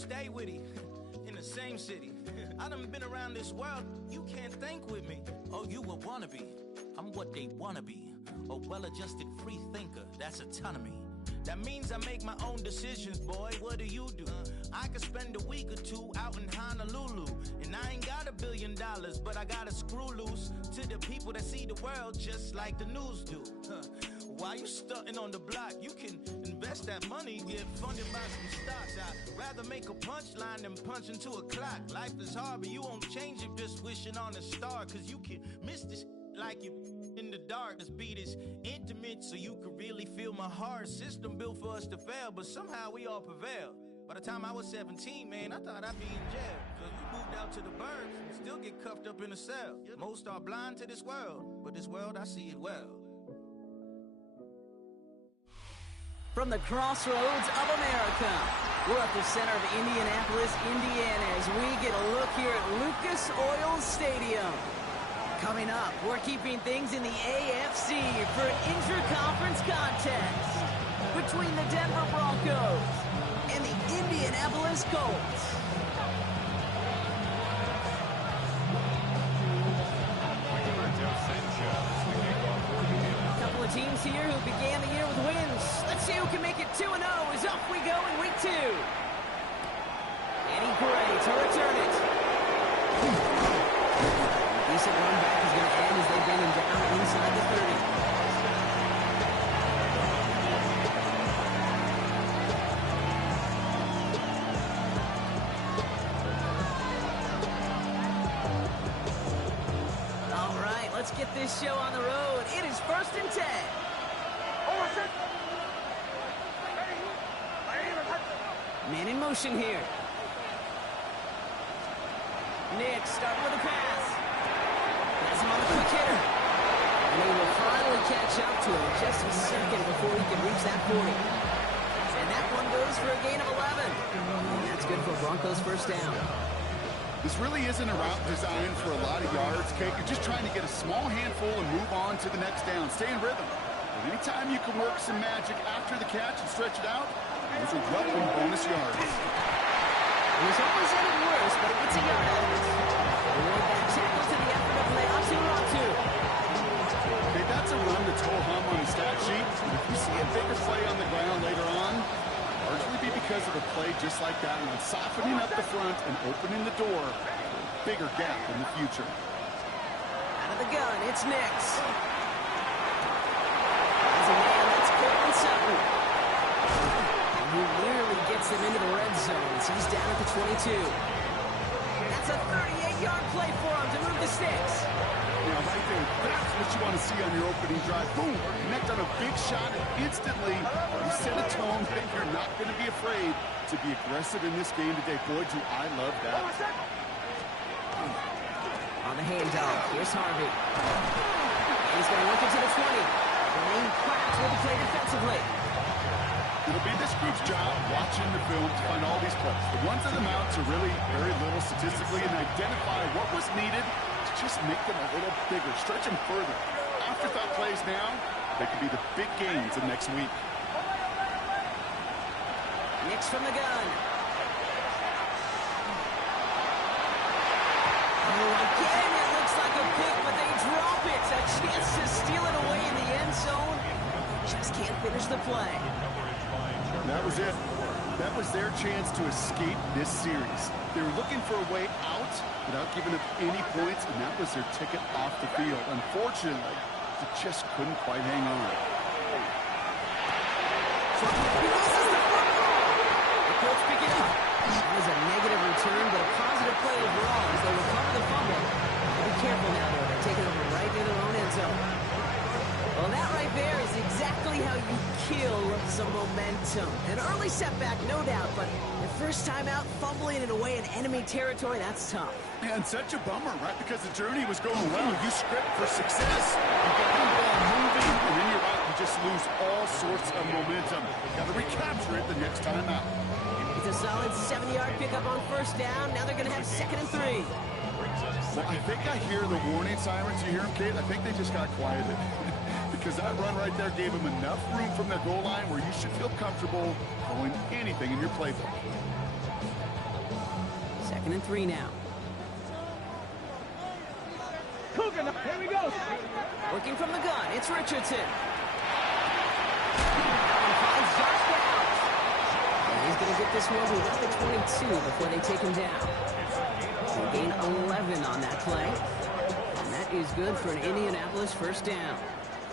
stay with him in the same city. I done been around this world, you can't think with me. Oh, you a wannabe. I'm what they wanna be. A well-adjusted free thinker, that's autonomy. That means I make my own decisions, boy. What do you do? I could spend a week or two out in Honolulu, and I ain't got $1 billion, but I got a screw loose to the people that see the world just like the news do. While you stunting on the block, you can invest that money, get funded by some stocks. I'd rather make a punchline than punch into a clock. Life is hard, but you won't change it just wishing on a star, cause you can miss this like you in the dark. This beat is intimate, so you could really feel my heart. System built for us to fail, but somehow we all prevail. By the time I was 17, man, I thought I'd be in jail. Cause we moved out to the burbs and still get cuffed up in a cell. Most are blind to this world, but this world, I see it well. From the crossroads of America, we're at the center of Indianapolis, Indiana, as we get a look here at Lucas Oil Stadium. Coming up, we're keeping things in the AFC for an intra-conference contest between the Denver Broncos and the Indianapolis Colts. A couple of teams here who began the year with wins. Let's see who can make it 2-0 as off we go in week 2. Eddie Gray to return it. Decent run back is going to end as they bring him down inside the 30. All right, let's get this show on the road. It is 1st and 10. Man in motion here. Nick starting with a pass. Has him on the quick hitter. And they will finally catch up to him just a second before he can reach that 40. And that one goes for a gain of 11. And that's good for Broncos first down. This really isn't a route designed for a lot of yards, Kate. You're just trying to get a small handful and move on to the next down. Stay in rhythm. And anytime you can work some magic after the catch and stretch it out, those are welcome bonus yards. It was always ended worse, but it gets a yard out of it. Avoid that tackle to the effort of layoff 2-on-2. Okay, that's a run that's ho-hum on the stat sheet. But if you see a bigger play on the ground later on, largely be because of a play just like that one, softening up the front and opening the door for a bigger gap in the future. Out of the gun, it's Nix. As a man, that's Cortland Sutton. And he nearly gets them into the red zone as he's down at the 22. That's a 38-yard play for him to move the sticks. Now, right there, that's what you want to see on your opening drive. Boom, connect on a big shot, and instantly you set a tone that you're not going to be afraid to be aggressive in this game today. Boy, do I love that. On the handoff, here's Harvey. He's going to look into the 20. Lane Pratt with the play defensively. It'll be this group's job watching the film to find all these plays. The ones that amount to really very little statistically and identify what was needed to just make them a little bigger, stretch them further. Afterthought plays now, they could be the big gains of next week. Nix from the gun. Oh, again, it looks like a pick, but they drop it. A chance to steal it away in the end zone. Just can't finish the play. That was it. That was their chance to escape this series. They were looking for a way out without giving up any points, and that was their ticket off the field. Unfortunately, they just couldn't quite hang on. The Colts pick it up. That was a negative return, but a positive play overall as they recover the fumble. Be careful now, though. They're taking over right near their own end zone. Well, that right there is exactly how you kill some momentum. An early setback, no doubt, but the first time out, fumbling it away in enemy territory, that's tough. And such a bummer, right? Because the journey was going well. You script for success. You get the ball moving, and then you're out. You just lose all sorts of momentum. Got to recapture it the next time out. It's a solid 70-yard pickup on first down. Now they're going to have 2nd and 3. Well, I think I hear the warning sirens. You hear them, Kate? I think they just got quieted. If because that run right there gave him enough room from their goal line where you should feel comfortable throwing anything in your playbook. 2nd and 3 now. Here we go. Working from the gun, it's Richardson. And finds Josh Downs. And he's going to get this one to about the 22 before they take him down. They gain 11 on that play. And that is good for an Indianapolis first down.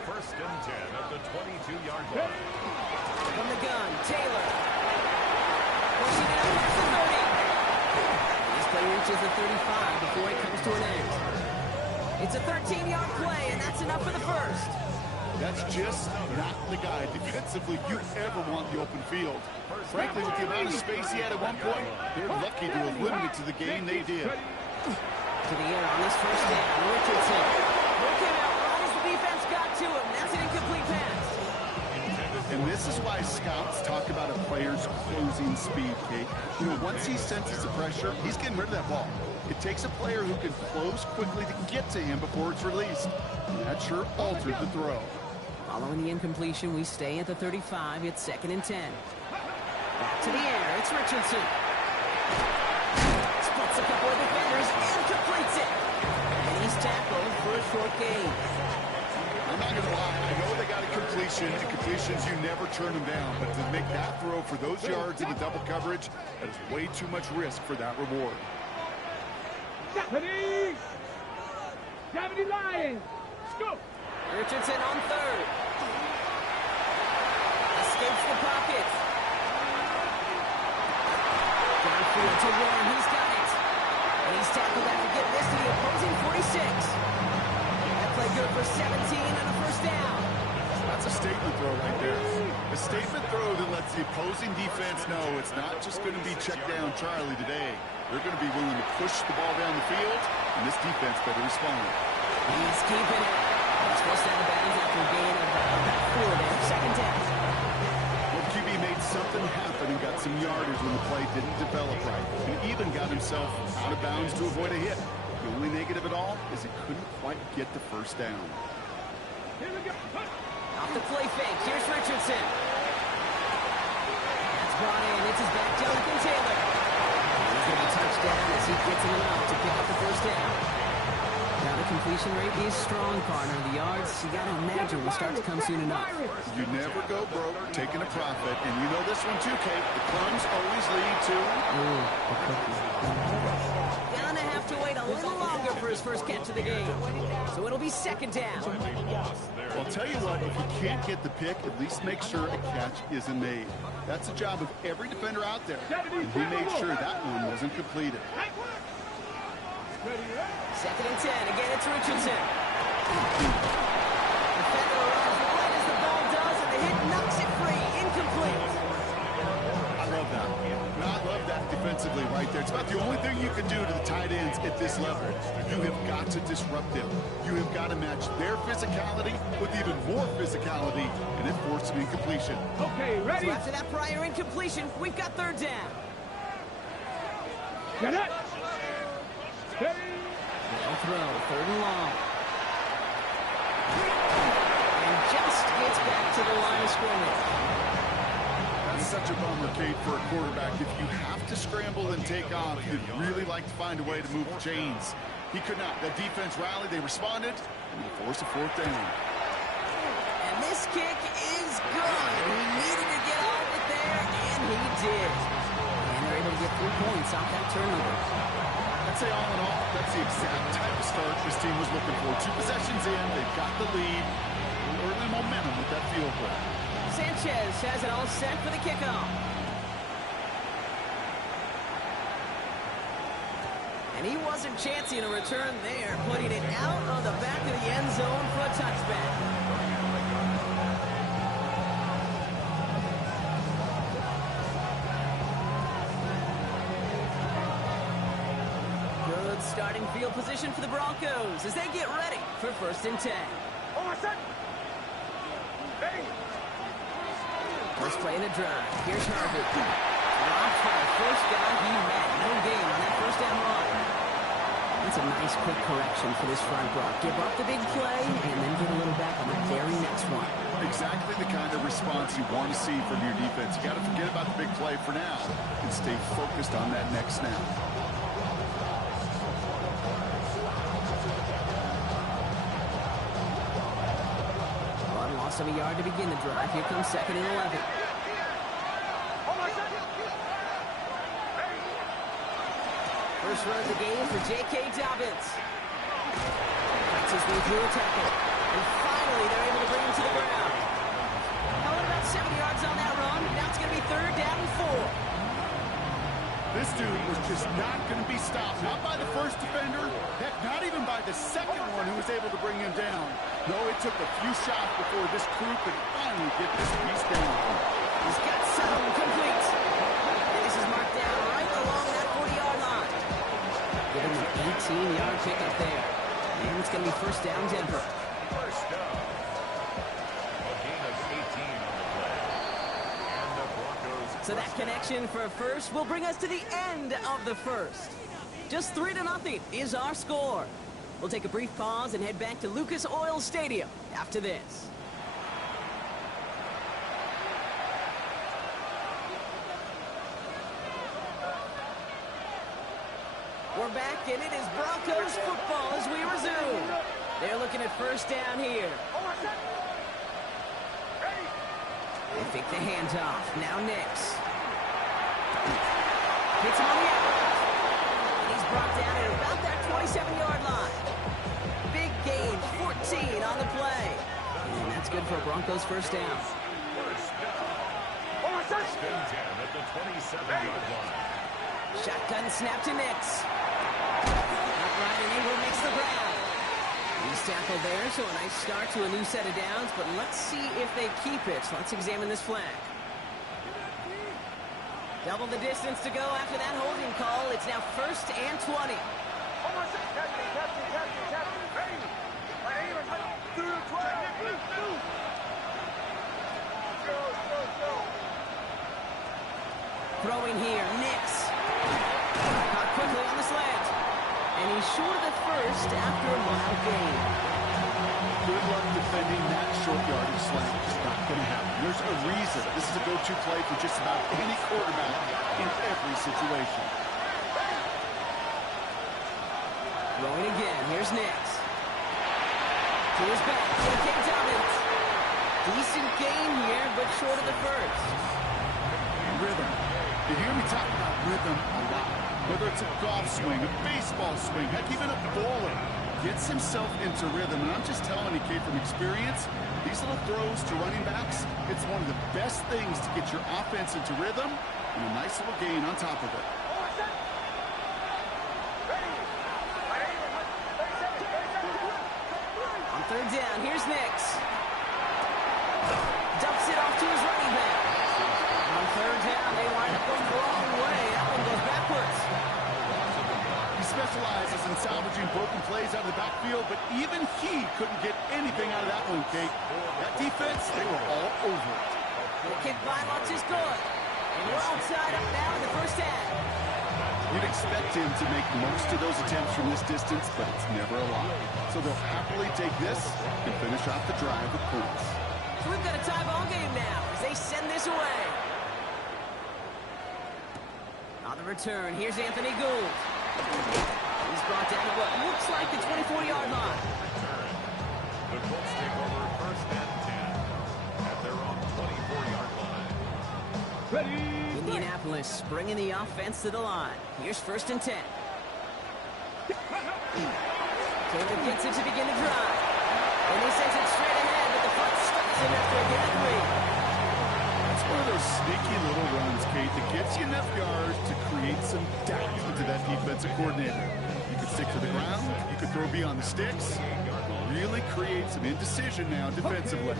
1st and 10 at the 22-yard line. From the gun, Taylor. Pushing it up past the 30. And this play reaches the 35 before it comes to an end. It's a 13-yard play, and that's enough for the first. That's just not the guy defensively you ever want the open field. Frankly, with the amount of space he had at one point, they're lucky to have limited to the game they did. To the air on this first down, Richardson. Look him out right as the defense got to him. That's an incomplete pass. And this is why scouts talk about a player's closing speed, Kate. You know, once he senses the pressure, he's getting rid of that ball. It takes a player who can close quickly to get to him before it's released. And that sure altered the throw. Following the incompletion, we stay at the 35. It's 2nd and 10. Back to the air. It's Richardson. Splits a couple of defenders and completes it. And he's tackled for a short gain. I'm not going to lie. I know they got a completion, and completions, you never turn them down. But to make that throw for those yards in the double coverage, that is way too much risk for that reward. Gravity Lions. Scoop. Richardson on 3rd. Escapes the pocket. Downfield to Warren. He's got it. And he's tackled after getting this to the opposing 46. That play good for 17 and a first down. That's a statement throw right there. A statement throw that lets the opposing defense know it's not just going to be check down Charlie today. They're going to be willing to push the ball down the field, and this defense better respond. He's keeping it. He's forced out of bounds after a gain of about 4 there. 2nd down. Well, QB made something happen and got some yardage when the play didn't develop right. And even got himself out of bounds to avoid a hit. The only negative at all is he couldn't quite get the first down. Here we go. Off the play fake. Here's Richardson. That's brought in. It's his back, Jonathan Taylor. He's going to be touchdown as he gets him enough to pick up the first down. Now the completion rate is strong, Partner. The yards, you got to imagine, will start to come soon enough. You never go broke taking a profit. And you know this one too, Kate. The crumbs always lead to... Gonna have to wait a little longer for his first catch of the game. So it'll be 2nd down. Well, I'll tell you what, if you can't get the pick, at least make sure a catch isn't made. That's the job of every defender out there. And he made sure that one wasn't completed. 2nd and 10. Again, it's Richardson. Defender runs right as the ball does, and the hit knocks it free. Incomplete. I love that. I love that defensively right there. It's about the only thing you can do to the tight ends at this level. You have got to disrupt them. You have got to match their physicality with even more physicality, and it forced an incompletion. Okay, ready? So after that prior incompletion, we've got 3rd down. Get it. Steady. No throw, 3rd and long. And just gets back to the line of scrimmage. That's such a bummer, Kate, for a quarterback. If you have to scramble and take off, you'd really like to find a way to move the chains. He could not. That defense rallied, they responded, and they forced a 4th down. And this kick is good. He needed to get off it there, and he did. And they're able to get 3 points off that turnover. I'd say all in all, that's the exact type of start this team was looking for. 2 possessions in, they've got the lead. Early momentum with that field goal. Sanchez has it all set for the kickoff. And he wasn't chancing a return there, putting it out of the back of the end zone for a touchback. Good starting field position for the Broncos as they get ready for 1st and 10. First play in the drive. Here's Harvey. Dropped for the first guy he met. No gain on that first down run. That's a nice quick correction for this front block. Give up the big play and then get a little back on the very next one. Exactly the kind of response you want to see from your defense. You got to forget about the big play for now and stay focused on that next snap. One loss of a yard to begin the drive. Here comes 2nd and 11. First run of the game for J.K. Dobbins. Fights his way through a tackle. And finally, they're able to bring him to the ground. Held about 7 yards on that run. Now it's going to be 3rd down and 4. This dude was just not going to be stopped. Not by the first defender. Heck, not even by the second one who was able to bring him down. No, it took a few shots before this crew could finally get this piece down. He's got settled complete. And this is marked down right along that 40-yard line. Giving him an 18-yard pickup there. And it's going to be 1st down Denver. First down. A gain of 18 on the play. And the Broncos. So that connection for a first will bring us to the end of the first. Just 3-0 is our score. We'll take a brief pause and head back to Lucas Oil Stadium after this. We're back, and it is Broncos football as we resume. They're looking at 1st down here. They fake the handoff. Now Nix. Hits him on the outlet. And he's brought down at about that 27-yard line. Big gain, 14 on the play. And that's good for a Broncos 1st down. First down. 1st and 10 at the 27-yard line. Shotgun snap to Nix. Upright and Ingram makes the grab. He's tackled there, so a nice start to a new set of downs, but let's see if they keep it. Let's examine this flag. Double the distance to go after that holding call. It's now 1st and 20. Throwing here, Nix. Caught quickly on the slant. And he's short of the first after a mild gain. Good luck defending that short yardage slant. It's not going to happen. There's a reason this is a go-to play for just about any quarterback in every situation. Throwing again. Here's Nix. To his back. J.K. Dobbins. Decent gain here, but short of the first. Rhythm. You hear me talk about rhythm a lot. Whether it's a golf swing, a baseball swing, heck, even a bowler gets himself into rhythm. And I'm just telling you, Kate, from experience, these little throws to running backs, it's one of the best things to get your offense into rhythm and a nice little gain on top of it. On 3rd down, here's Nix. Dumps it off to his running back. On 3rd down, they wind up going the wrong way. That one goes backwards. He specializes in salvaging broken plays out of the backfield, but even he couldn't get anything out of that one, Kate. That defense, they were all over it. The kick by Botds is good. And we're all tied up now in the 1st half. You'd expect him to make most of those attempts from this distance, but it's never a lot. So they'll happily take this and finish off the drive with points. So we've got a tie ball game now as they send this away. On the return, here's Anthony Gould. He's brought down to what looks like the 24-yard line. The Colts take over 1st and 10 at their own 24-yard line. Ready. Indianapolis bringing the offense to the line. Here's 1st and 10. Taylor gets it to begin the drive. And he sends it straight ahead, but the front stops him after a gain of 3. It's one of those sneaky little runs, Kate, that gets you enough yards to create some doubt into that defensive coordinator. You could stick to the ground, you could throw beyond the sticks, really create some indecision now defensively.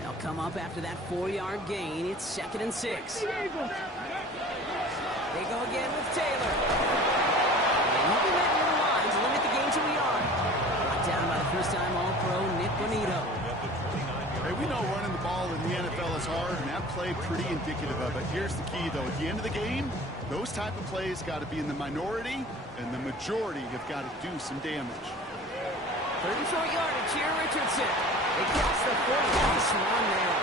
They'll come up after that 4-yard gain. It's 2nd and 6. They go again with Taylor. And he'll be met near the line to limit the gain to a yard. Brought down by the first-time All-Pro Nick Bonito. At the 29-yard Hey, we know running the ball in the NFL is hard, and that play pretty indicative of it. Here's the key, though. At the end of the game, those type of plays got to be in the minority, and the majority have got to do some damage. 30 short yardage here, Richardson. He gets the 40. Nice run there.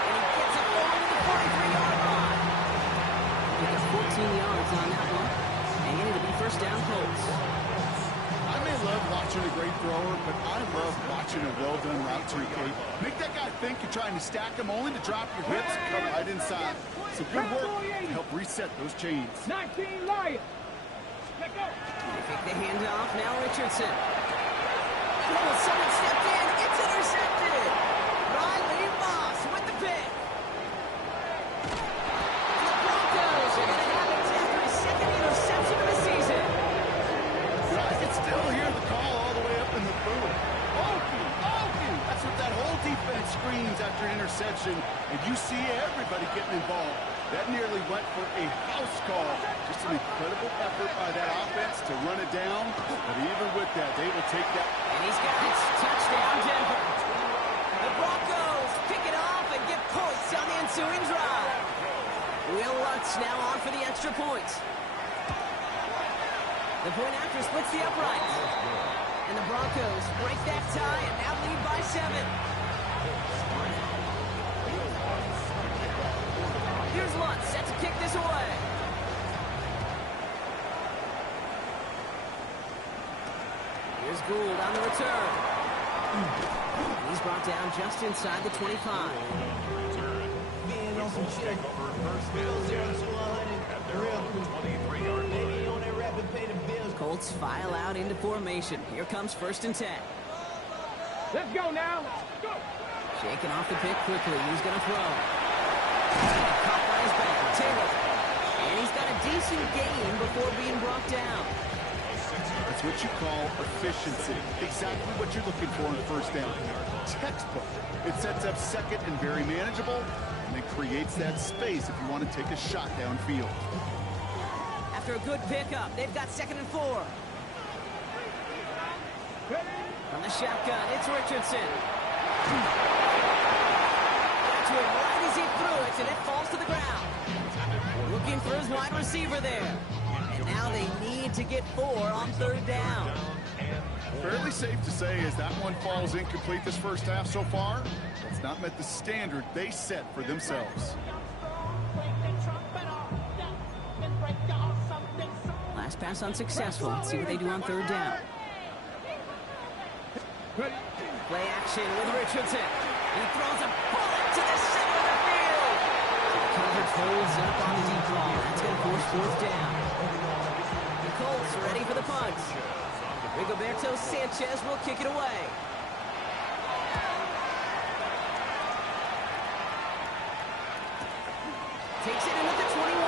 And he gets it over to the 43-yard line. He gets 14 yards on that one. And it'll be first down Colts. I may love watching a great thrower, but I love watching a well-done route tree, Kate. Make that guy think you're trying to stack him only to drop your hips and come right inside. Some good work to help reset those chains. 19 Lions. Let go. They take the handoff. Now Richardson. Oh, someone stepped in. It's intercepted. Riley Moss with the pick. And the Broncos are going to have it after his second interception of the season. I can still hear the call all the way up in the booth. Okie, Okie! That's what that whole defense screams after an interception, and you see everybody getting involved. That nearly went for a house call. Just an incredible effort by that offense to run it down, but even with that, they will take that. And he's got it. Touchdown, Denver. The Broncos pick it off and get points on the ensuing drive. Will Lutz now on for the extra point. The point after splits the uprights. And the Broncos break that tie and now lead by 7. Here's Lutz set to kick this away. Here's Gould on the return. He's brought down just inside the 25. Colts take over first and 10 at their own 23-yard line. Colts file out into formation. Here comes first and 10. Let's go now. Go. Shaking off the pick quickly. He's going to throw. Caught by his back. Taylor. And he's got a decent gain before being brought down. That's what you call efficiency. Exactly what you're looking for in first down. Textbook. It sets up second and very manageable, and it creates that space if you want to take a shot downfield. After a good pickup, they've got second and 4. From the shotgun, it's Richardson. Got to it right as he threw it, and it falls to the ground. Looking for his wide receiver there. And now they need to get 4 on third down. Fairly safe to say as that one falls incomplete this first half so far, it's not met the standard they set for themselves. Last pass unsuccessful. Let's see what they do on third down. Play action with Richardson. He throws a bullet to the center of the field. The coverage holds up on the deep ball. That's going to force fourth down. The Colts ready for the punt. Rigoberto Sanchez will kick it away. Takes it in at the 21.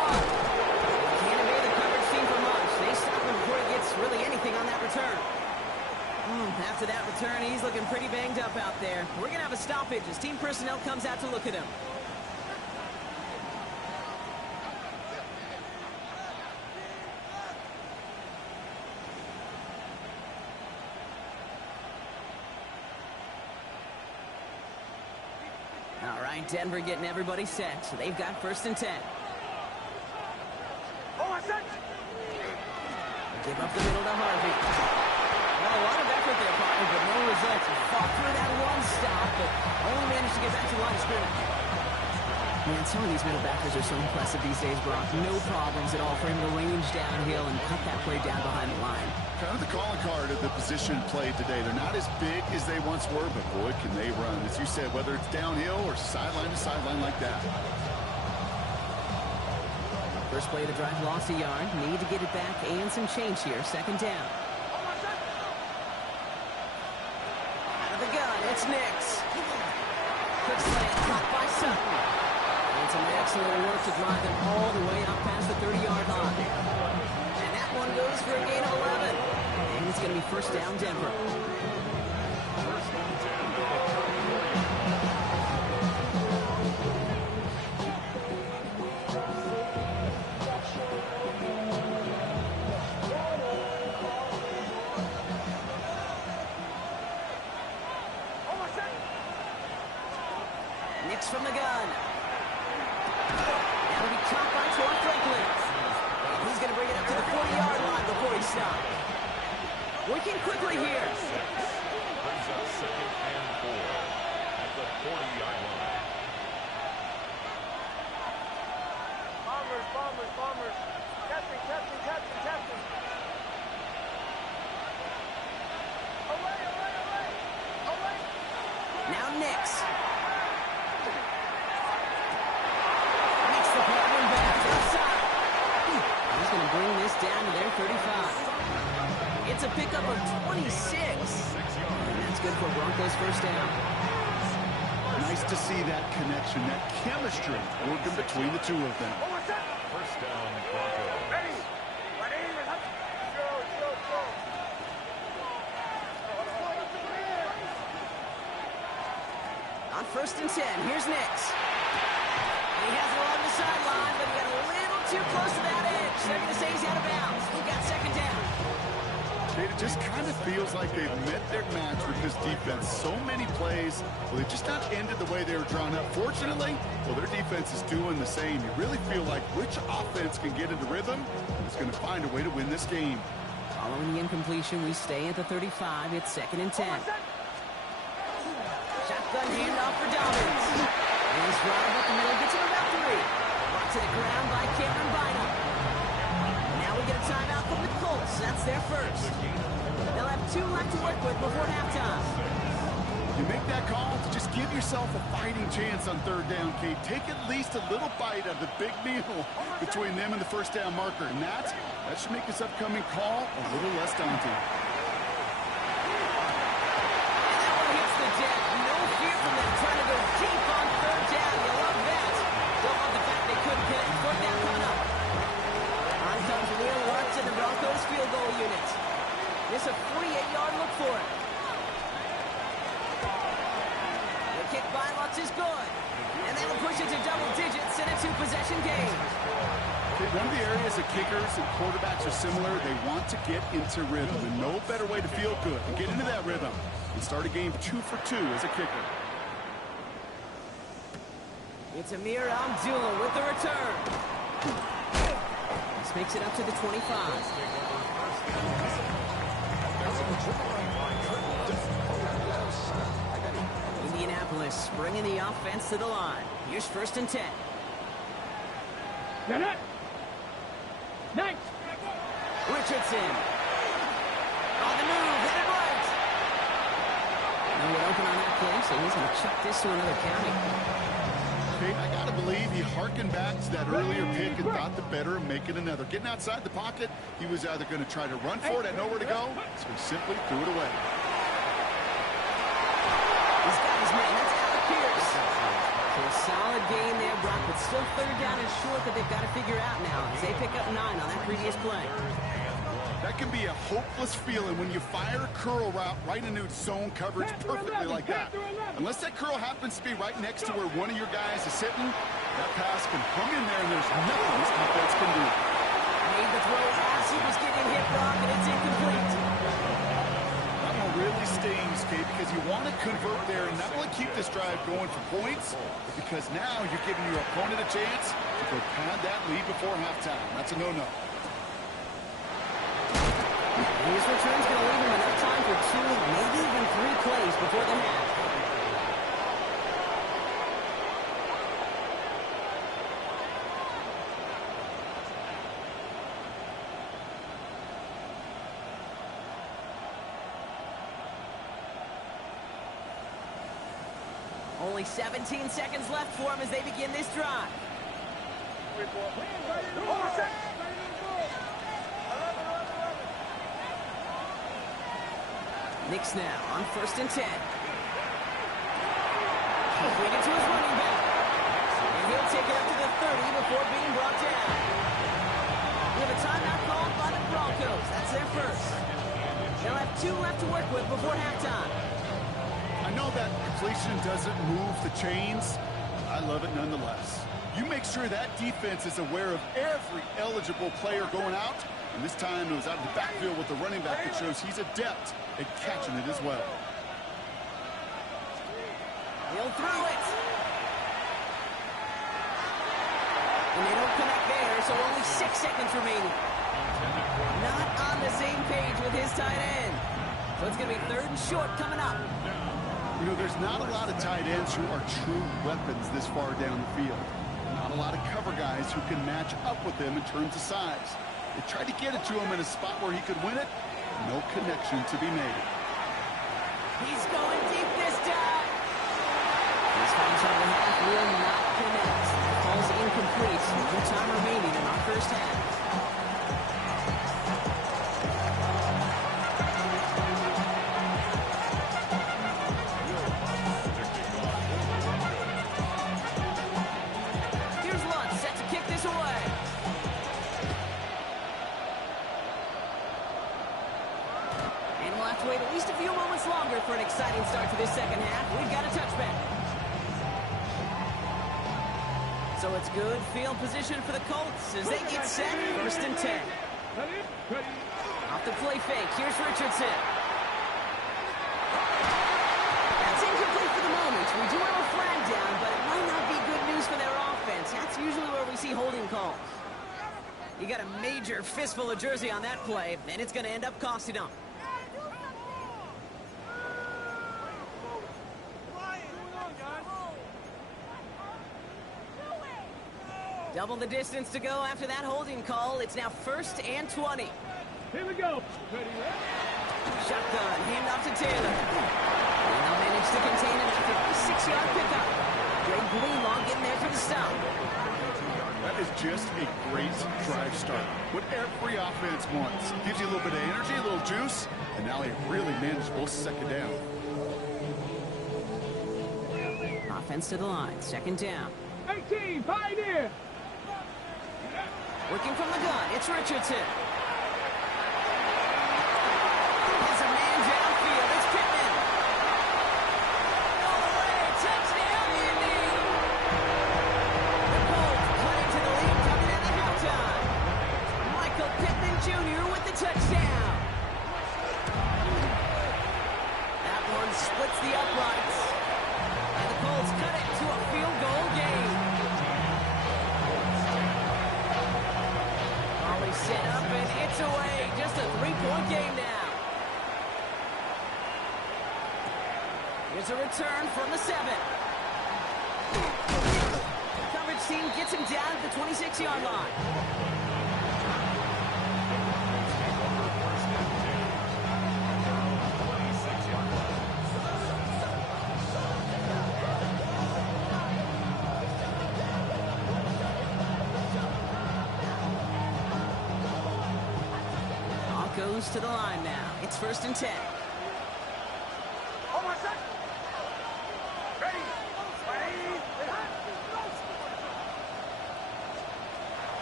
Can't evade the coverage team for much. They stop him before he gets really anything on that return. After that return, he's looking pretty banged up out there. We're going to have a stoppage as team personnel comes out to look at him. All right, Denver getting everybody set. So they've got first and 10. Give up the middle to Harvey. Well, a lot of effort there, partner, but no results. He fought through that one stop, but only managed to get back to the line of scrimmage. Man, some of these middle backers are so impressive these days, Brock. No problems at all for him to range downhill and cut that play down behind the line. Kind of the calling card of the position played today. They're not as big as they once were, but boy, can they run. As you said, whether it's downhill or sideline to sideline like that. First play of the drive lost a yard. Need to get it back and some change here. Second down. Out of the gun, it's Nix. Quick slant caught by Sutton. And some excellent work to drive them all the way up past the 30-yard line. And that one goes for a gain of 11. And it's going to be first down, Denver. stop. Working quickly here. Brings up 2nd and 4 at the 40-yard line. Bombers. Captain. Away. Now Nix. Makes the problem back outside. He's going to bring this down to their 35. It's a pickup of 26. And that's good for Broncos first down. Nice to see that connection, that chemistry working between the two of them. First down, Broncos. Ready. Go. On 1st and 10, here's Nix. He has it along the sideline, but he got a little too close to that edge. They're going to say he's out of bounds. We've got 2nd down. It just kind of feels like they've met their match with this defense. So many plays, well, they just not ended the way they were drawn up. Fortunately, well, their defense is doing the same. You really feel like which offense can get into rhythm is going to find a way to win this game. Following the incompletion, we stay at the 35. It's 2nd and 10. Shotgun handoff for Dobbins. And his drive up the middle gets him about 3. Brought to the ground by Cameron Bynum. Now we get a timeout from the Colts. That's their first. They'll have 2 left to work with before halftime. You make that call to just give yourself a fighting chance on 3rd down, Kate. Take at least a little bite of the big meal between them and the first down marker. And that should make this upcoming call a little less daunting. From them trying to go deep on 3rd down. You love that. Don't love the fact they couldn't connect. 4th down coming up. On comes Will Lutz in the Broncos field goal unit. This a 48-yard look for it. The kick by Lutz is good. And they will push it to double digits in a 2-possession game. Okay, one of the areas that kickers and quarterbacks are similar, they want to get into rhythm. And no better way to feel good and get into that rhythm and start a game 2 for 2 as a kicker. It's Amir Abdullah with the return. This makes it up to the 25. Indianapolis bringing the offense to the line. Here's 1st and 10. Nice. Richardson. On the move, hit it right. No one open on that play, so he's going to chuck this to another county. Okay, I got to believe he harkened back to that earlier pick and thought the better of making another. Getting outside the pocket, he was either going to try to run for it, had nowhere to go, so he simply threw it away. He's got his man. That's Alec Pierce. So a solid gain there, Brock, but still 3rd down and short that they've got to figure out now as they pick up 9 on that previous play. That can be a hopeless feeling when you fire a curl route right into zone coverage perfectly like that. Unless that curl happens to be right next to where one of your guys is sitting, that pass can hung in there and there's nothing this defense can do. Made the throw as he was getting hit, Brock, and it's incomplete. That one really stings, Kate, because you want to convert there and not only keep this drive going for points, but because now you're giving your opponent a chance to go pad that lead before halftime. That's a no-no. His return's going to leave him enough time for 2, maybe even 3 plays before the half. Only 17 seconds left for him as they begin this drive. Nix now on 1st and 10. Completed to his running back. And he'll take it up to the 30 before being brought down. We have a timeout called by the Broncos. That's their first. They'll have 2 left to work with before halftime. I know that completion doesn't move the chains. I love it nonetheless. You make sure that defense is aware of every eligible player going out. And this time it was out of the backfield with the running back that shows he's adept at catching it as well. He'll throw it. And they don't connect there, so only 6 seconds remaining. Not on the same page with his tight end. So it's going to be 3rd and short coming up. You know, there's not a lot of tight ends who are true weapons this far down the field. Not a lot of cover guys who can match up with them in terms of size. They tried to get it to him in a spot where he could win it. No connection to be made. He's going deep this time. This final shot of the half will not connect. The ball's incomplete. No time remaining in our first half. Here's Lutz set to kick this away. And we'll have to wait at least a few moments longer for an exciting start to this second half. We've got a touchback. So it's good field position for the Colts as they get set. 1st and 10. Off the play fake. Here's Richardson. That's incomplete for the moment. We do have a flag down, but it might not be good news for their offense. That's usually where we see holding calls. You got a major fistful of jersey on that play, and it's going to end up costing them. Double the distance to go after that holding call. It's now 1st and 20. Here we go. Shotgun, handoff to Taylor. They now manage to contain it after a 6-yard pickup. Greg Greenlaw getting there for the stop. That is just a great drive start. What every offense wants. Gives you a little bit of energy, a little juice, and now a really manageable 2nd down. Offense to the line, 2nd down. 18, Pioneer. Working from the gun, it's Richardson. It's a man downfield, it's Pittman. All the way, touchdown, Indy! The Colts cut into the lead coming out of halftime. Michael Pittman Jr. with the touchdown. That one splits the uprights. And the Colts cut it to a field goal game. Volley set up and it's away. Just a 3-point game now. Here's a return from the 7. Coverage team gets him down at the 26-yard line. Goes to the line now. It's 1st and 10. Hold on a second. Ready.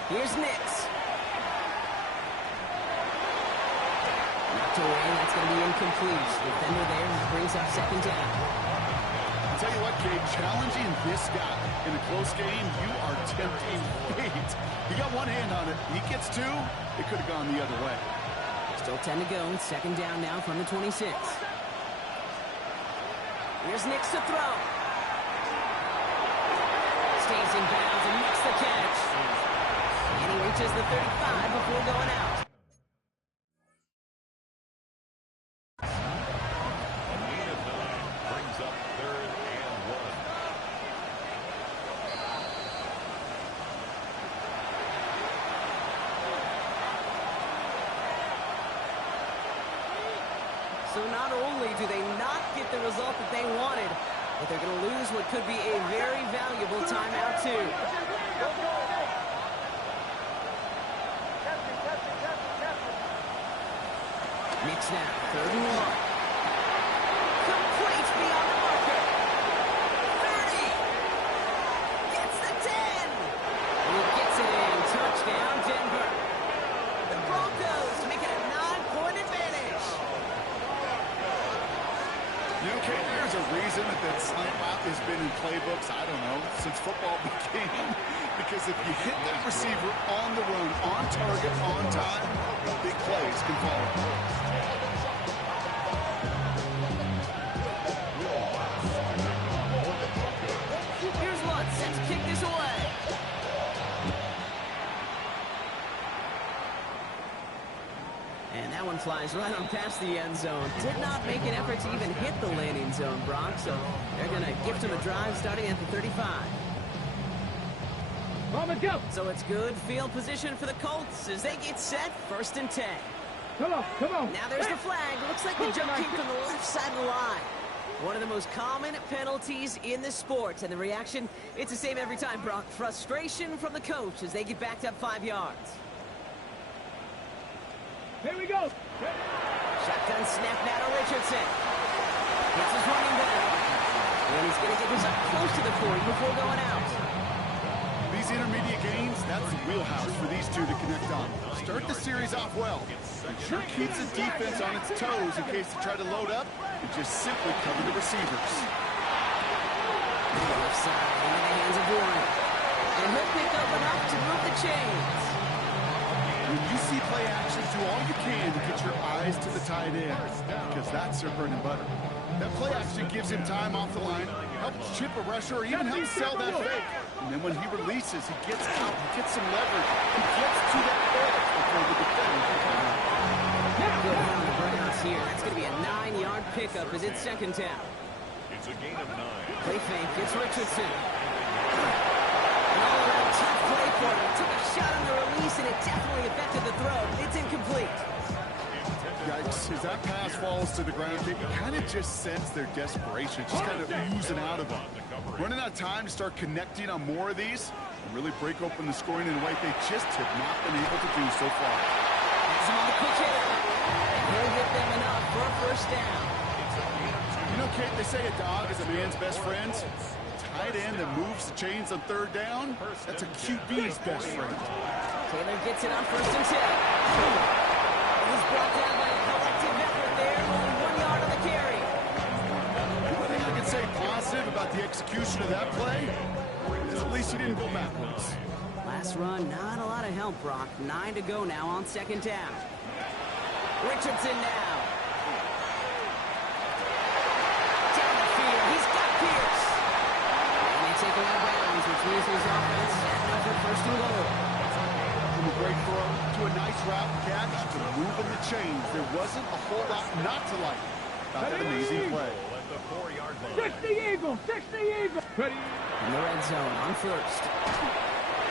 Here's Nix. Knocked away. That's going to be incomplete. Defender there brings up 2nd down. I'll tell you what, Gabe, challenging this guy in a close game, you are tempting fate. He got one hand on it. He gets 2. It could have gone the other way. Still 10 to go. 2nd down now from the 26. Here's Nix to throw. Stays in bounds and makes the catch. And he reaches the 35 before going out. A gain of 9 brings up 3rd and 1. So not only do they not get the result that they wanted, but they're going to lose what could be a very valuable timeout too. Nix now, 3rd and 1. Complete beyond the marker. 30. Gets the 10. And he gets it in. Touchdown, Denver. The Broncos make it a 9-point advantage. You know, Kate, there's a reason that slant route has been in playbooks, I don't know, since football began. Because if you hit that receiver on the run, on target, on time, big plays can follow. Here's Lutz set to kick this away. And that one flies right on past the end zone. Did not make an effort to even hit the landing zone, Brock, so they're going to gift him a drive starting at the 35. Go. So it's good field position for the Colts as they get set, 1st and 10. Come on. Now there's the flag. Looks like the jump came from the left side of the line. One of the most common penalties in the sport, and the reaction, it's the same every time, Brock. Frustration from the coach as they get backed up 5 yards. Here we go. Shotgun snap now to Richardson. Gets his running back. And he's going to get this up close to the 40 before going out. These intermediate gains, that's the wheelhouse for these two to connect on. Start the series off well. It sure keeps the defense on its toes in case they try to load up and just simply cover the receivers. Left side into the hands of Warren. And he'll pick up enough to move the chains. When you see play action, do all you can to get your eyes to the tight end, because that's their bread and butter. That play action gives him time off the line, helps chip a rusher, or even helps sell that fake. And then when he releases, he gets out, he gets some leverage, he gets to that edge before the defender can come out. Good on the Browns here. That's going to be a 9-yard pickup as it's 2nd down. It's a gain of 9. Play fake. It's Richardson. An all-around tough play for him. Took a shot on the release, and it definitely affected the throw. It's incomplete. Yikes, as that pass falls to the ground, you kind of just sense their desperation, just kind of oozing out of them. Running out of time to start connecting on more of these and really break open the scoring in a way they just have not been able to do so far. Has him on the quick hitter. He'll get them enough for a 1st down. You know, Kate, they say a dog is a man's best friend. Tight end that moves the chains on 3rd down, that's a QB's best friend. Taylor gets it on 1st and 10. He's brought down by a collective effort there. Only 1 yard on the carry. The only thing I can say positive about the execution of that play is at least he didn't go backwards. Last run, not a lot of help, Brock. 9 to go now on 2nd down. Richardson now. Down the field. He's got Pierce. And they take away bounds, which means his offense set up for 1st and goal. From a great throw to a nice route catch to moving the chains. There wasn't a whole lot not to like about that amazing play. At the 4-yard line. 60 Eagles. Ready. In the red zone on 1st.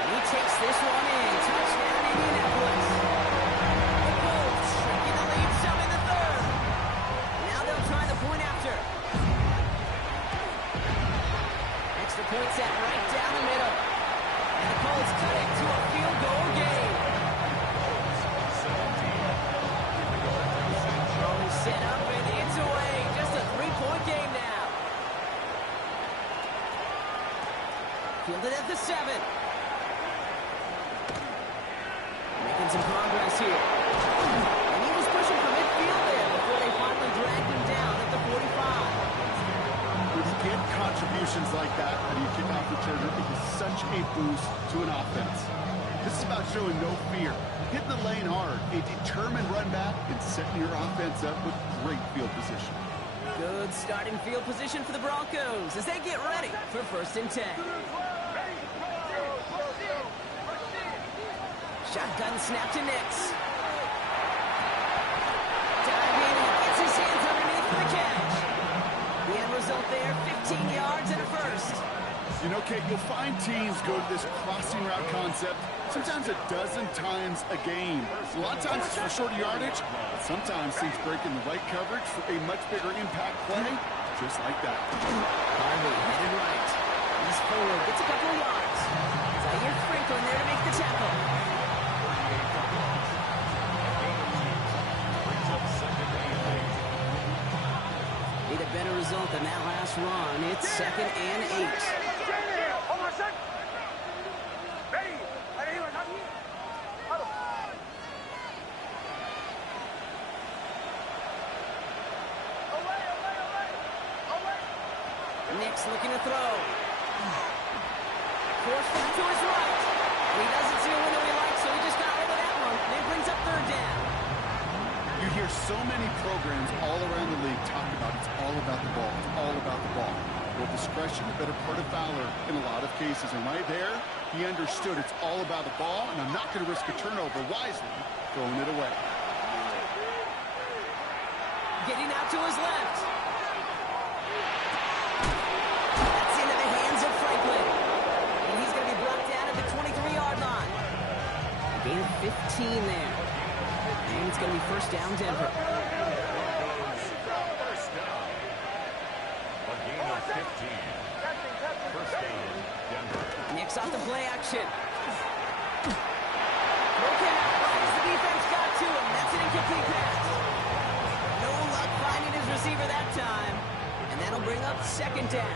And he takes this one in. Touchdown Indianapolis. The Colts shrinking the lead some in the 3rd. Now they'll try the point after. Extra point set right down the middle. And the Colts cut it to a field goal game. Early set up and it's away. Just a 3-point game now. Fielded at the 7. Making some progress here. And he was pushing for midfield there before they finally dragged him down at the 45. When you get contributions like that, when you kick off returner, it is such a boost to an offense. This is about showing no fear, hitting the lane hard, a determined run back, and setting your offense up with great field position. Good starting field position for the Broncos as they get ready for 1st and 10. Shotgun snap to Nix. Diving, he gets his hands underneath for the catch. The end result there, 15 yards and a 1st. You know, Kate, you'll find teams go to this crossing route concept sometimes a dozen times a game. A lot of times it's for short yardage, but sometimes teams break in the right coverage for a much bigger impact play, just like that. Harvey headed right. He's forward, gets a couple of yards. Zaire Franklin there to make the tackle. Need a better result than that last run. It's 2nd and 8. Nix looking to throw. Forced it to his right. And he doesn't see a window he likes, so he just got rid of that one. And it brings up 3rd down. You hear so many programs all around the league talk about it's all about the ball. It's all about the ball. Well, discretion, the better part of valor in a lot of cases. And right there, he understood it's all about the ball, and I'm not going to risk a turnover wisely, throwing it away. Getting out to his left. That's into the hands of Franklin. And he's going to be brought down at the 23-yard line. A gain of 15 there. And it's going to be first down, Denver. First down. A gain of 15. First down, Denver. Nix off the play action. Okay, right as the defense got to him. That's an incomplete pass. No luck finding his receiver that time. And that'll bring up second down.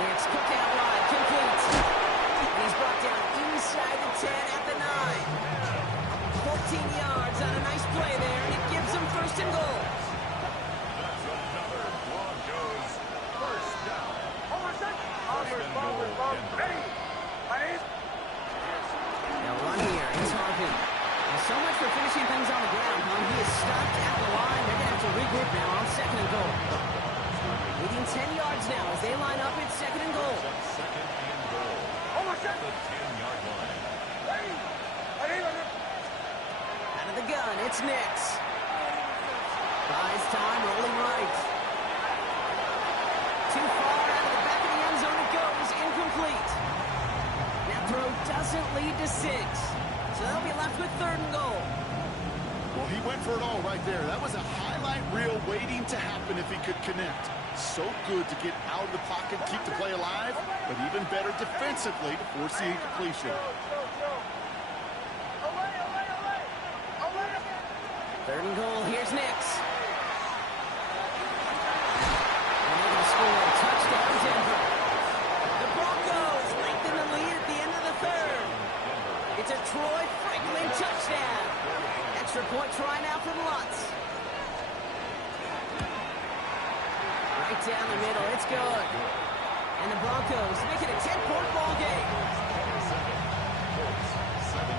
Nix cook out wide, complete. And he's brought down inside the 10 at the 9. 14 yards on a nice play there, and it gives them first and goal. That's another Broncos first down. First and goal, Denver. Now run here, it's Harvin. Well, so much for finishing things on the ground, huh? He is stopped at the line. They're going to have to regroup now on second and goal. Leading 10 yards now as they line up at second and goal. Second and goal. At the 10-yard line. Out of the gun, it's Nix. Buys time, rolling right. Too far out of the back of the end zone it goes, incomplete. That throw doesn't lead to 6. So they'll be left with third and goal. Well, he went for it all right there. That was a highlight reel waiting to happen if he could connect. So good to get out of the pocket, keep the play alive, but even better defensively to force the incompletion. Third and goal, here's Nix. And they're going to score a touchdown, Denver. The Broncos lengthen the lead at the end of the third. It's a Troy Franklin touchdown. Extra point try now from Lutz. Right down the middle, it's good. And the Broncos make it a 10-point ball game. 17.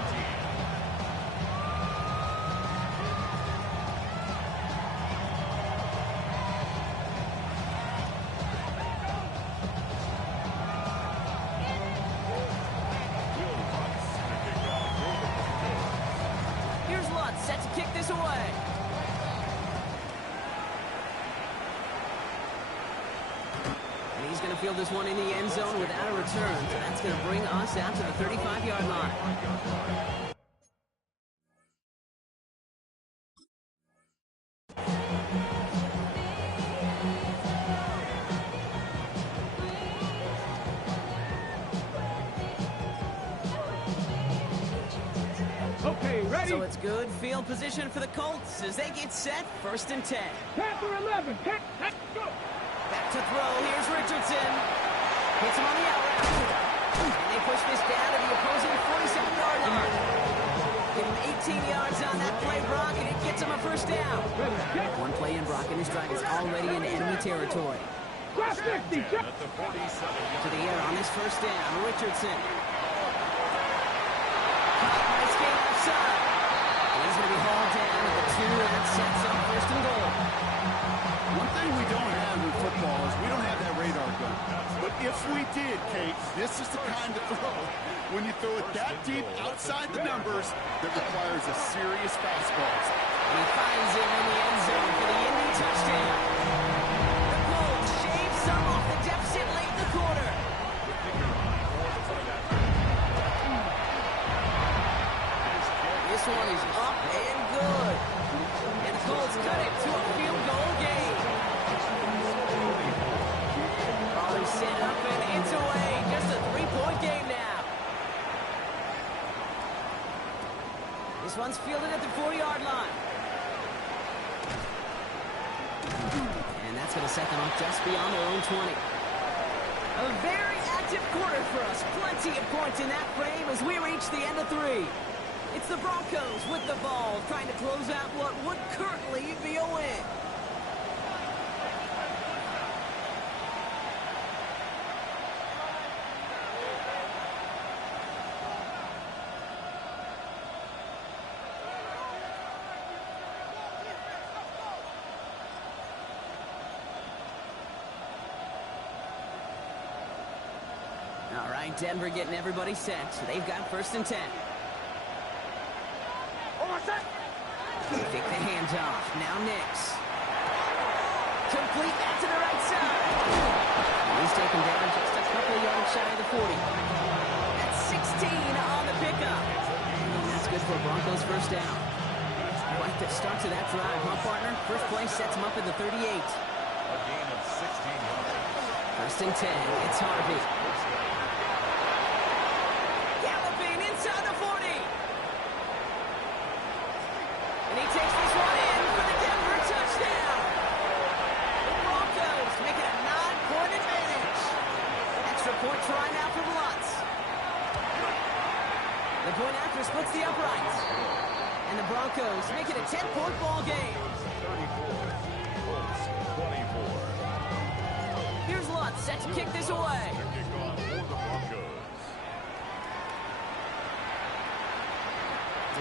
Here's Lutz set to kick this away. And he's going to field this one in the end zone without a return. So that's going to bring us out to the 35-yard line. Okay, ready? So it's good field position for the Colts as they get set, first and 10. Panther 11. Let's go. Back to throw, here's Richardson. Hits him on the out route. And they push this down to the opposing 47-yard line. Give him 18 yards on that play, Brock, and it gets him a first down. One play in, Brock, and his drive is already in enemy territory. Cross 50. At the 47. To the air on this first down, Richardson. Nice game outside. And he's going to be hauled down at the 2, and that sets up first and goal. One thing we don't have in football is we don't have that radar gun. But if we did, Kate, this is the kind of throw, when you throw it that deep outside the numbers, that requires a serious fastball. And he finds him in the end zone for the Indy touchdown. The Colts shave some off the deficit late in the quarter. This one is up and good. And the Colts cut it to a field goal game. Ball set up and it's away. Just a 3-point game now. This one's fielded at the 4-yard line. And that's going to set them up just beyond their own 20. A very active quarter for us. Plenty of points in that frame as we reach the end of 3. It's the Broncos with the ball, trying to close out what would currently be a win. right, Denver getting everybody set. They've got 1st and 10. Take the hands off. Now Nix. Complete that to the right side. He's taken down just a couple of yards shy of the 40. That's 16 on the pickup. And that's good for Broncos 1st down. Quite the start to that drive, huh, partner? First play sets him up at the 38. A gain of 16 yards. 1st and 10. It's Harvey. Galloping inside the 40. And he takes this one in for the Denver touchdown. The Broncos make it a 9-point advantage. Extra point try now for Botds. The point after splits the uprights. And the Broncos make it a 10-point ball game. 34. Colts 24. Here's Lutz set to kick this away. Kickoff for the Broncos.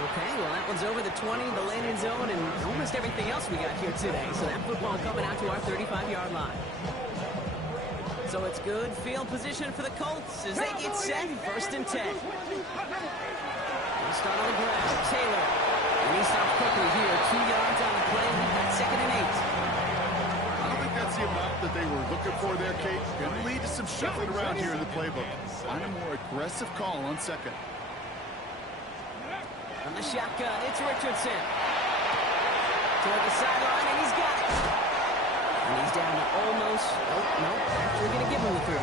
Okay, well, that one's over the 20, the landing zone, and almost everything else we got here today. So that football coming out to our 35-yard line. So it's good field position for the Colts as they get set. 1st and 10. They'll start on the ground. Taylor. And he stops quickly here. 2 yards on the play. We've got 2nd and 8. I don't think that's the amount that they were looking for there, Kate. Going to lead to some shuffling around here in the playbook. Find a more aggressive call on 2nd. From the shotgun, it's Richardson. Toward the sideline, and he's got it. And he's down to almost, no, we're going to give him the 32.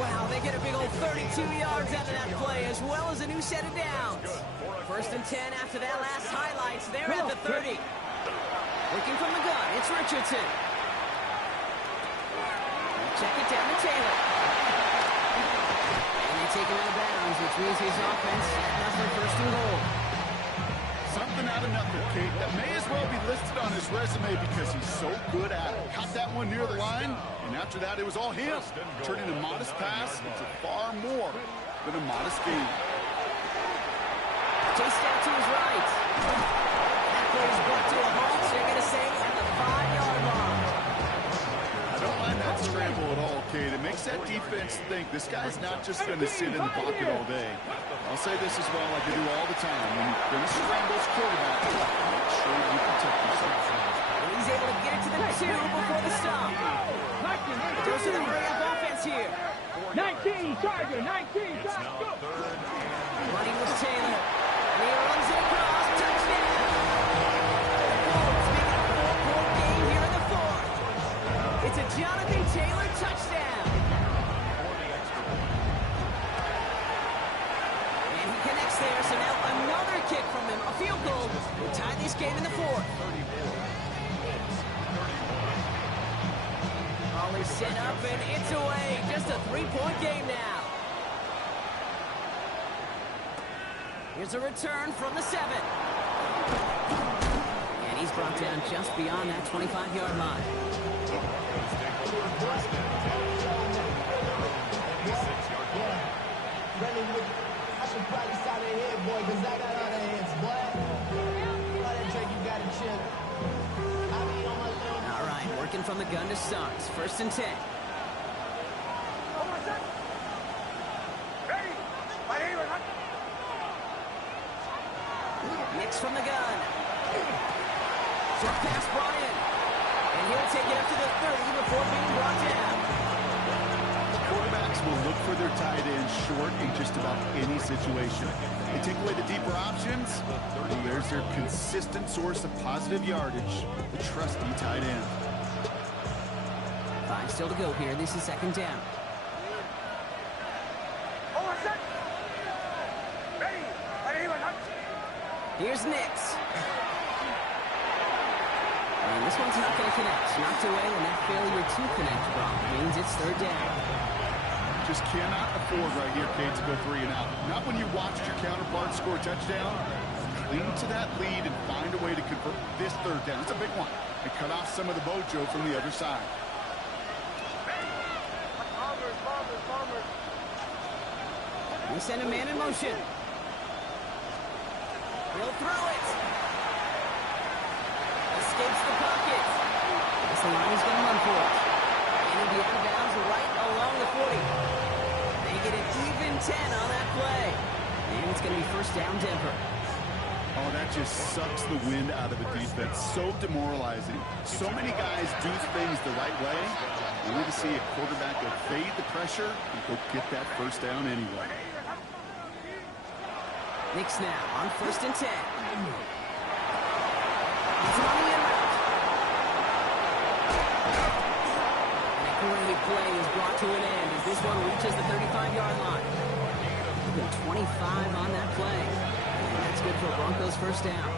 Wow, they get a big old 32 yards out of that play, as well as a new set of downs. 1st and 10 after that last highlights. They're at the 30. Looking from the gun, it's Richardson. Check it down to Taylor. And they take him out of bounds, which means his offense has their 1st and goal. Something out of nothing, Kate. That may as well be listed on his resume because he's so good at it. Caught that one near the line, and after that, it was all him. Turning a modest pass into far more than a modest gain. Chased out to his right. That play is brought to a halt, so you're going to say at the 5-yard line. I don't mind that scramble at all, Kate. It makes that defense think this guy's not just going to sit in the pocket all day. I'll say this as well like I do all the time. When you're going to scramble as quarterback, make sure you protect yourself. And he's able to get it to the 2 before the stop. Goes to the hurry-up offense here. 19, Charger, 19, It's now go. 3rd and Running with Taylor. And he runs it across. Touchdown. The Colts make it a 4-point game here in the 4th. It's a Jonathan Taylor touchdown. And he connects there, so now another kick from him. A field goal will tie this game in the 4th. All is set up, and it's away. Just a 3-point game now. Here's a return from the 7. And he's brought down just beyond that 25-yard line. I should probably start it here, boy, because I got other hands, boy. All that drink, you got to chill. I be on my little... All right, working from the gun to start. 1st and 10. Nix from the gun. Short pass brought in. And he'll take it up to the 30 before being brought down. Quarterbacks will look for their tight end short in just about any situation. They take away the deeper options, and there's their consistent source of positive yardage, the trusty tight end. 5 still to go here. This is 2nd down. Here's Nix. And this one's not going to connect. Knocked away, and that failure to connect, Brock, means it's 3rd down. Just cannot afford right here, Kate, to go 3 and out. Not when you watched your counterpart score a touchdown. Cling to that lead and find a way to convert this 3rd down. It's a big one. And cut off some of the mojo from the other side. We send a man in motion. He'll throw it. Escapes the pocket. Guess the line is going to run for it. And he'll be out of bounds right along the 40. They make it an even 10 on that play. And it's going to be first down Denver. Oh, that just sucks the wind out of the defense. So demoralizing. So many guys do things the right way. We need to see a quarterback evade the pressure and go get that first down anyway. Knicks now on first and 10. It's on the in route. And a great play is brought to an end as this one reaches the 35-yard line. 25 on that play. And that's good for Broncos first down.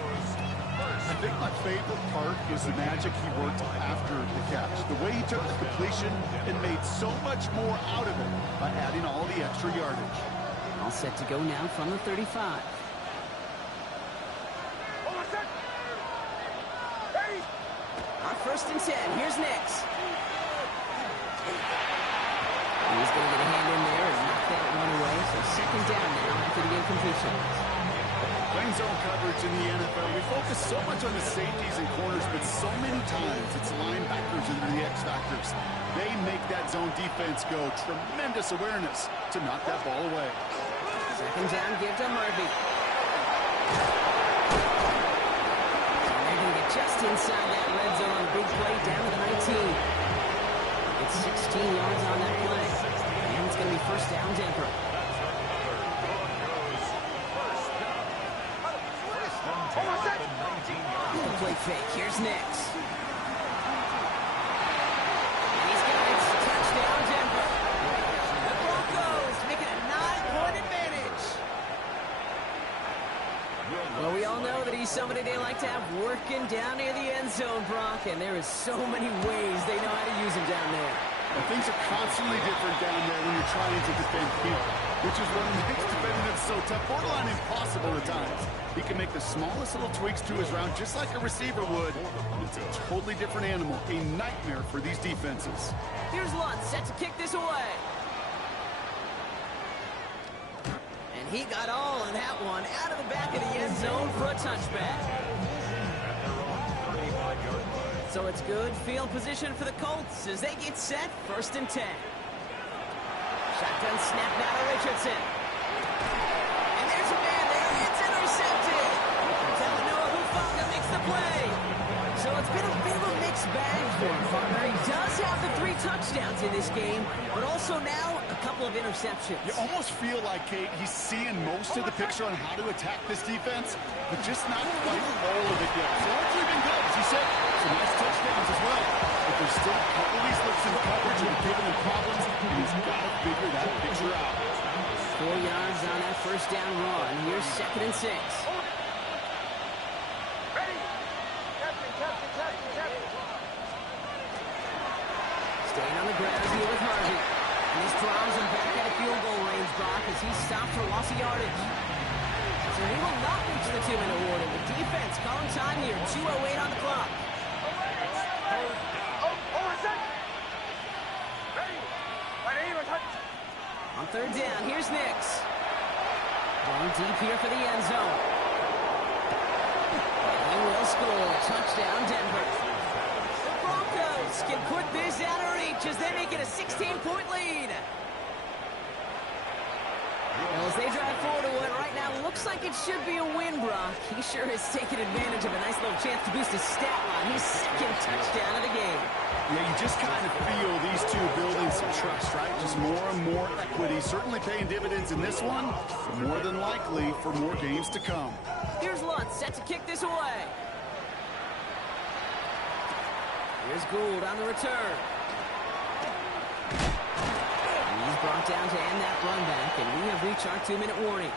I think my favorite part is the magic he worked after the catch. The way he took the completion and made so much more out of it by adding all the extra yardage. All set to go now from the 35. On first and 10, here's Nix. He's going to get a hand in there and knock that one away. So second down now after the incompletion. Playing zone coverage in the NFL, we focus so much on the safeties and corners, but so many times it's linebackers that are the X factors. They make that zone defense go. Tremendous awareness to knock that ball away. Second down, give to Murphy. And they're going to get just inside that red zone. Big play down to the 19. It's 16 yards on that play. And it's going to be first down Denver. The play fake. Here's Nix. And he's got it. Touchdown Denver. The Broncos make it a 9-point advantage. Well, we all know that he's somebody they like to have working down near the end zone, Brock, and there is so many ways they know how to use him down there. Well, things are constantly different down there when you're trying to defend him, which is what makes defending him so tough, borderline impossible at times. He can make the smallest little tweaks to his route just like a receiver would. It's a totally different animal, a nightmare for these defenses. Here's Lutz set to kick this away. And he got all in that one out of the back of the end zone for a touchback. So it's good field position for the Colts as they get set first and 10. Shotgun snap now to Richardson. And there's a man there. It's intercepted. Talanoa Hufanga makes the play. So it's been a bit of a mixed bag for him, partner. He does have the 3 touchdowns in this game, but also now a couple of interceptions. You almost feel like, Kate, he's seeing most of the picture on how to attack this defense, but just not quite all of it yet. So hopefully been good, as he said. Some nice touchdowns as well. But there's still a couple of these looks in coverage that are giving him problems, and he's got to figure that picture out. 4 yards on that first down run. Here's second and 6. Staying on the ground here with Harvey. And this drives him back at a field goal range, Brock, as he stopped for loss of yardage. So he will not reach the 2-minute warning. The defense calling time here. 2:08 on the clock. On third down, here's Nix. Going deep here for the end zone. And he will score. Touchdown, Denver. The Broncos can put this out of reach as they make it a 16-point lead. Well, as they drive forward to what right now looks like it should be a win, Brock. He sure has taken advantage of a nice little chance to boost his stat line. His second touchdown of the game. Yeah, you just kind of feel these two building some trust, right? Just more and more equity. Certainly paying dividends in this one, but more than likely for more games to come. Here's Lutz set to kick this away. Here's Gould on the return. He's brought down to end that run back, and we have reached our 2-minute warning.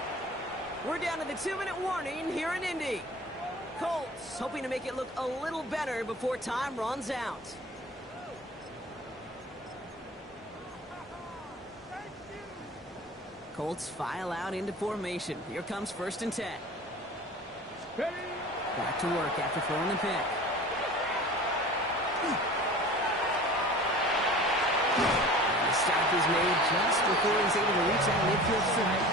We're down to the 2-minute warning here in Indy. Colts hoping to make it look a little better before time runs out. Colts file out into formation. Here comes first and 10. Back to work after throwing the pick. And the stop is made just before he's able to reach that midfield strike.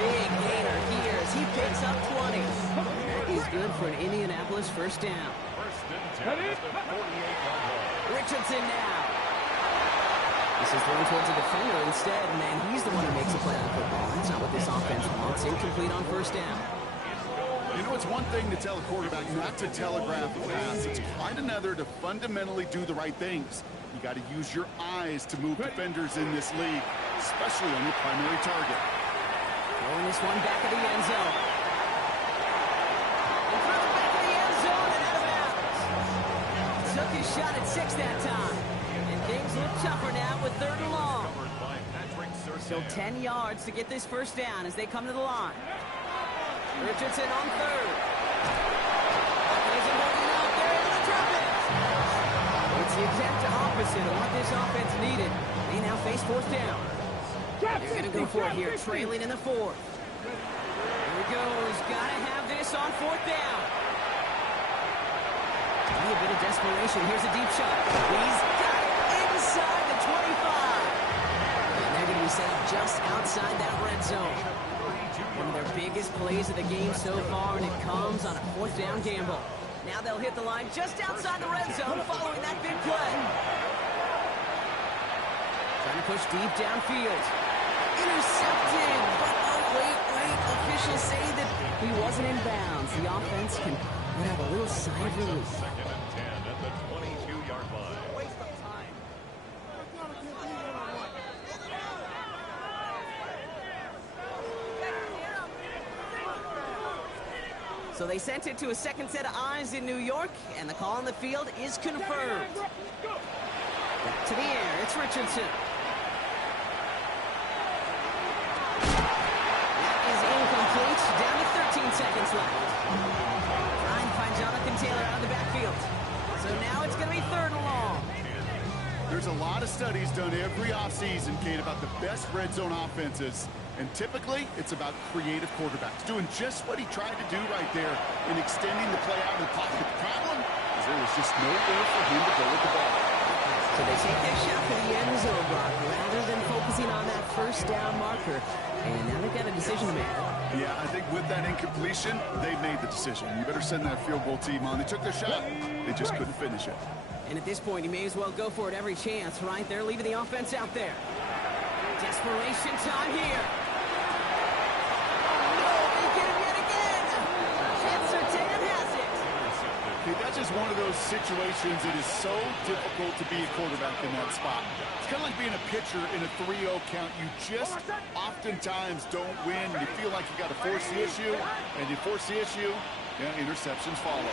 Big gainer here as he picks up 20. That is good for an Indianapolis first down. First and 10 at the 48-yard line. Richardson now. This is thrown towards the defender instead, and he's the one who makes a play on the football. That's not what this offense wants. Incomplete on first down. You know, it's one thing to tell a quarterback not to telegraph a pass. It's quite another to fundamentally do the right things. You got to use your eyes to move defenders in this league, especially on your primary target. Throwing this one back at the end zone. And throw it back at the end zone and out of bounds. Took his shot at 6 that time. And things look tougher now with 3rd and long. Still 10 yards to get this first down as they come to the line. Richardson on 3rd. Isn't working out. They're able to drop it. It's the exact opposite of what this offense needed. They now face 4th down. They're going to go for it here, trailing in the 4th. Here he goes. Got to have this on 4th down. Maybe a bit of desperation. Here's a deep shot. He's got it inside the 25. And they're going to be set up just outside that red zone. One of their biggest plays of the game so far, and it comes on a 4th down gamble. Now they'll hit the line just outside the red zone following that big play. Trying to push deep downfield. Intercepted, but oh, wait. Officials say that he wasn't in bounds. The offense can have a little sigh of relief. 2nd and 10 at the 22-yard line. Waste of time. So they sent it to a second set of eyes in New York, and the call on the field is confirmed. Back to the air, it's Richardson. That is incomplete, down to 13 seconds left. Trying to find Jonathan Taylor out of the backfield. So now it's going to be 3rd and long. There's a lot of studies done every offseason, Kate, about the best red zone offenses. And typically, it's about creative quarterbacks, doing just what he tried to do right there in extending the play out of the pocket. The problem is there was just nowhere for him to go with the ball. So they take their shot for the end zone block rather than focusing on that first down marker. And now they've got a decision to make. Yeah, I think with that incompletion, they made the decision. You better send that field goal team on. They took their shot. They just couldn't finish it. And at this point, you may as well go for it every chance, right? They're leaving the offense out there. Desperation time here. That's just one of those situations it is so difficult to be a quarterback in that spot. It's kind of like being a pitcher in a 3-0 count. You just oftentimes don't win. You feel like you got to force the issue, and you force the issue, interceptions follow.